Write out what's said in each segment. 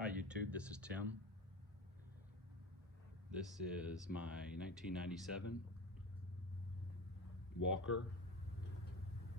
Hi YouTube, this is Tim. This is my 1997 Walker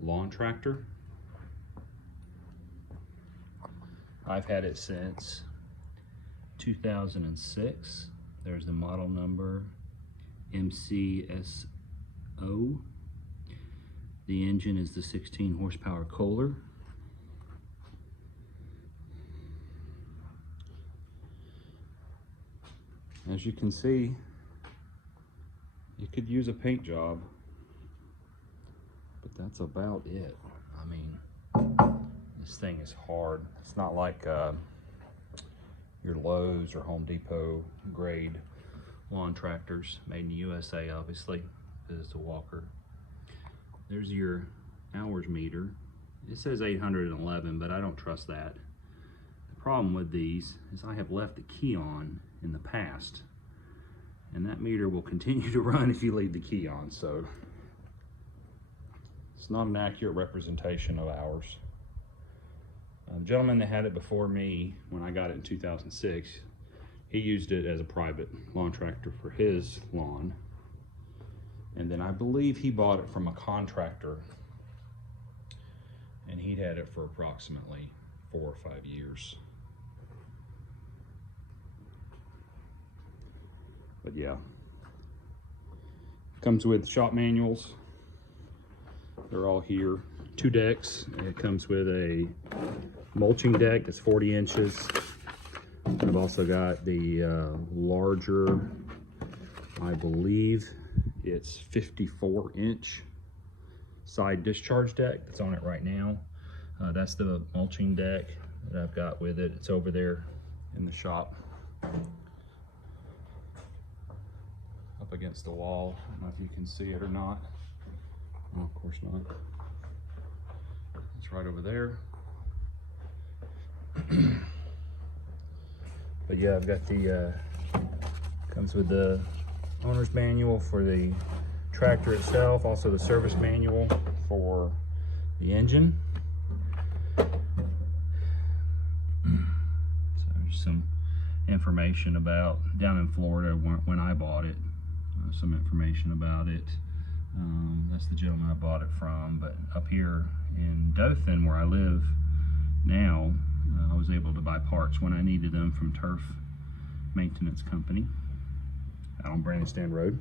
lawn tractor. I've had it since 2006. There's the model number MCSO. The engine is the 16 horsepower Kohler. As you can see, you could use a paint job, but that's about it. I mean, this thing is hard. It's not like your Lowe's or Home Depot grade lawn tractors, made in the USA, obviously, because it's a Walker. There's your hours meter. It says 811, but I don't trust that. The problem with these is I have left the key on in the past, and that meter will continue to run if you leave the key on, so it's not an accurate representation of hours. The gentleman that had it before me, when I got it in 2006, he used it as a private lawn tractor for his lawn, and then I believe he bought it from a contractor, and he'd had it for approximately 4 or 5 years. But yeah, comes with shop manuals. They're all here. 2 decks. It comes with a mulching deck that's 40 inches. I've also got the larger, I believe it's 54-inch side discharge deck that's on it right now. That's the mulching deck that I've got with it. It's over there in the shop, up against the wall. I don't know if you can see it or not. Oh, of course not. It's right over there. But yeah, I've got the comes with the owner's manual for the tractor itself, also the service manual for the engine. So just some information about down in Florida when I bought it. Some information about it. That's the gentleman I bought it from. But up here in Dothan, where I live now, I was able to buy parts when I needed them from Turf Maintenance Company out on Brandon Road.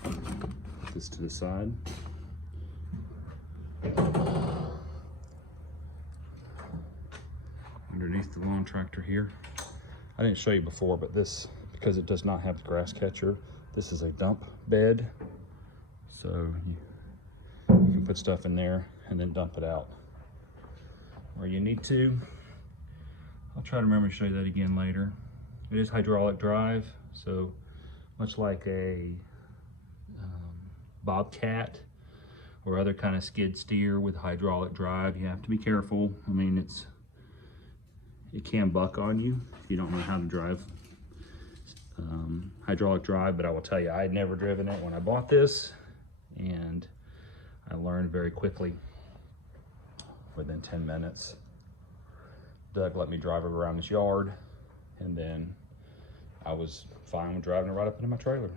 Put this to the side. Underneath the lawn tractor here, I didn't show you before, but this, because it does not have the grass catcher, this is a dump bed. So you can put stuff in there and then dump it out where you need to. I'll try to remember to show you that again later. It is hydraulic drive, so much like a Bobcat or other kind of skid steer with hydraulic drive, you have to be careful. I mean, it can buck on you if you don't know how to drive hydraulic drive, but I will tell you, I had never driven it when I bought this, and I learned very quickly within 10 minutes. Doug let me drive it around his yard, and then I was fine with driving it right up into my trailer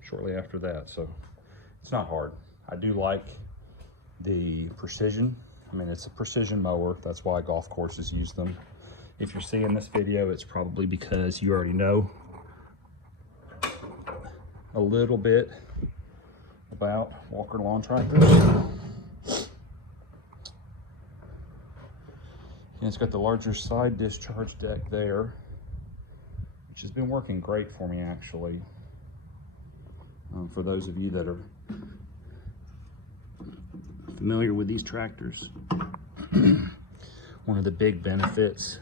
shortly after that. So it's not hard. I do like the precision. I mean, it's a precision mower. That's why golf courses use them. If you're seeing this video, it's probably because you already know a little bit about Walker lawn tractors. And it's got the larger side discharge deck there, which has been working great for me, actually. For those of you that are familiar with these tractors, one of the big benefits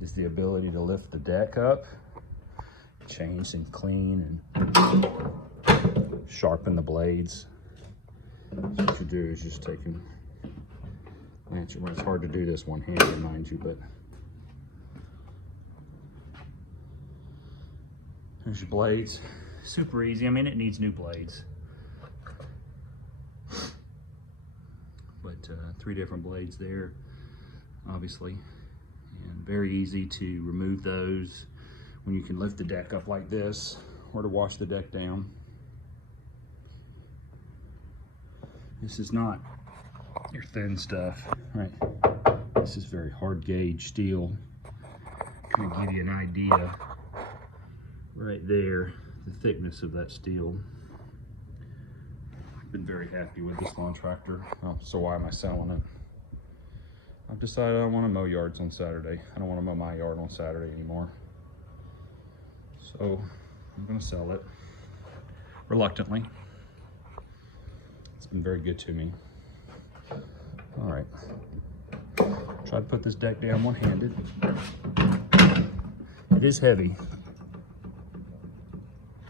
is the ability to lift the deck up, change and clean and sharpen the blades. So what you do is just take them. It's hard to do this one-handed, mind you, but there's your blades. Super easy. I mean, it needs new blades, but but 3 different blades there, obviously, and very easy to remove those when you can lift the deck up like this, or to wash the deck down. This is not your thin stuff, right? This is very hard gauge steel. Kind of give you an idea right there, the thickness of that steel. I've been very happy with this lawn tractor. Oh, so why am I selling it? I've decided I want to mow yards on Saturday. I don't want to mow my yard on Saturday anymore. So I'm going to sell it reluctantly. It's been very good to me. All right. Try to put this deck down one-handed. It is heavy.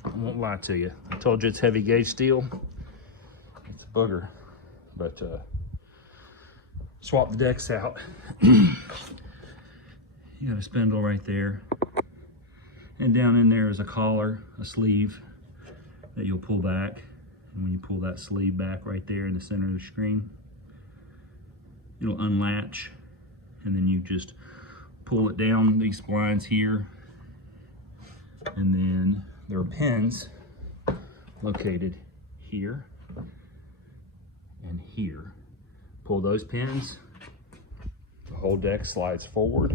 I won't lie to you. I told you it's heavy gauge steel. It's a booger. But swap the decks out. You got a spindle right there. And down in there is a collar, a sleeve that you'll pull back. And when you pull that sleeve back right there in the center of the screen, it'll unlatch, and then you just pull it down these splines here, and then there are pins located here and here. Pull those pins, the whole deck slides forward,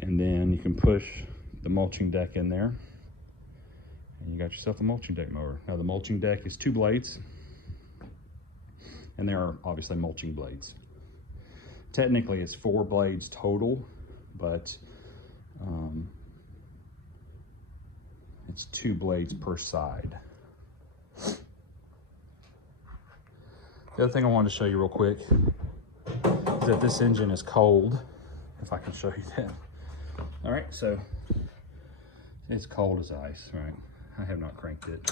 and then you can push the mulching deck in there, and you got yourself a mulching deck mower. Now the mulching deck is 2 blades, and there are obviously mulching blades. Technically it's 4 blades total, but it's 2 blades per side. The other thing I wanted to show you real quick is that this engine is cold, if I can show you that. All right, so it's cold as ice, right? I have not cranked it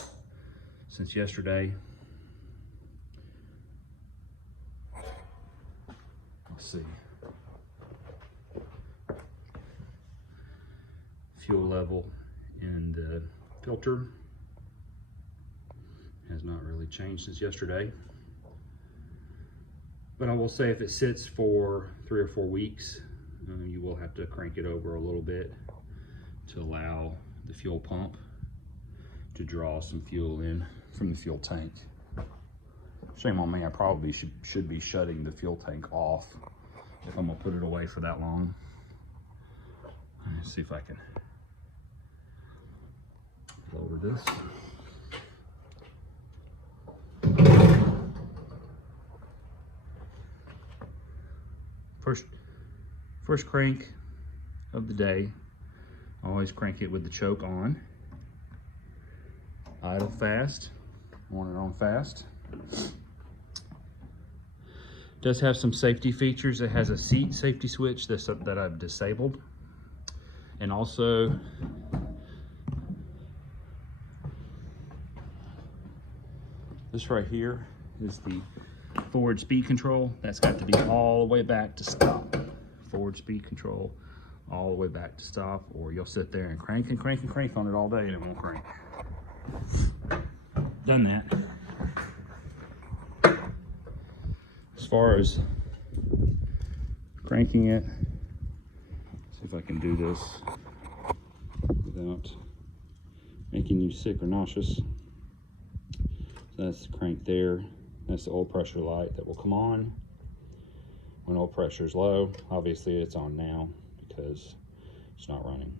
since yesterday. Let's see. Fuel level and filter has not really changed since yesterday. But I will say if it sits for 3 or 4 weeks, you will have to crank it over a little bit to allow the fuel pump to draw some fuel in from the fuel tank. Shame on me, I probably should be shutting the fuel tank off if I'm gonna put it away for that long. Let's see if I can lower this. First crank of the day, I always crank it with the choke on. Idle fast, I want it on fast. Does have some safety features. It has a seat safety switch that I've disabled. And also this right here is the forward speed control. That's got to be all the way back to stop. Forward speed control all the way back to stop, or you'll sit there and crank and crank and crank on it all day and it won't crank. Done that. As far as cranking it, see if I can do this without making you sick or nauseous. So that's the crank there. That's the oil pressure light that will come on when oil pressure is low. Obviously it's on now because it's not running.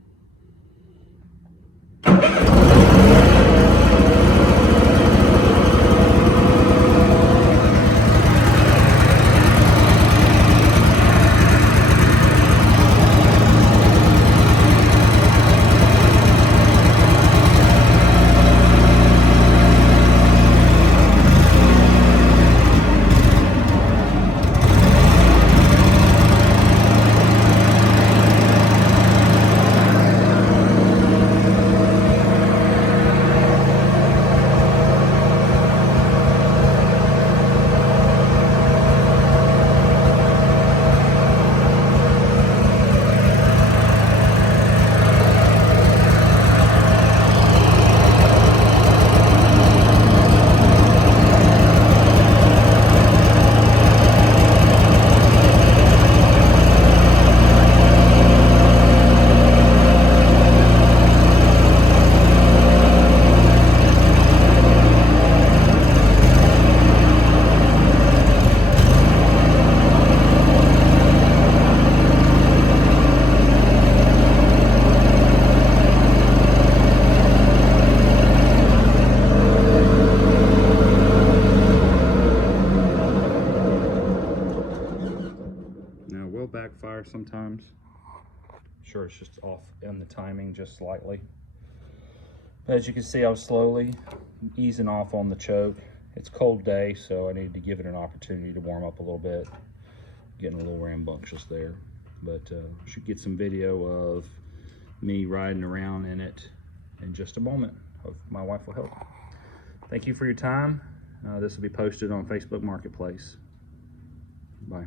drive sometimes. Sure, it's just off in the timing just slightly. As you can see, I was slowly easing off on the choke. It's a cold day, so I needed to give it an opportunity to warm up a little bit. Getting a little rambunctious there, but should get some video of me riding around in it in just a moment. Hope my wife will help. Thank you for your time. This will be posted on Facebook Marketplace. Bye.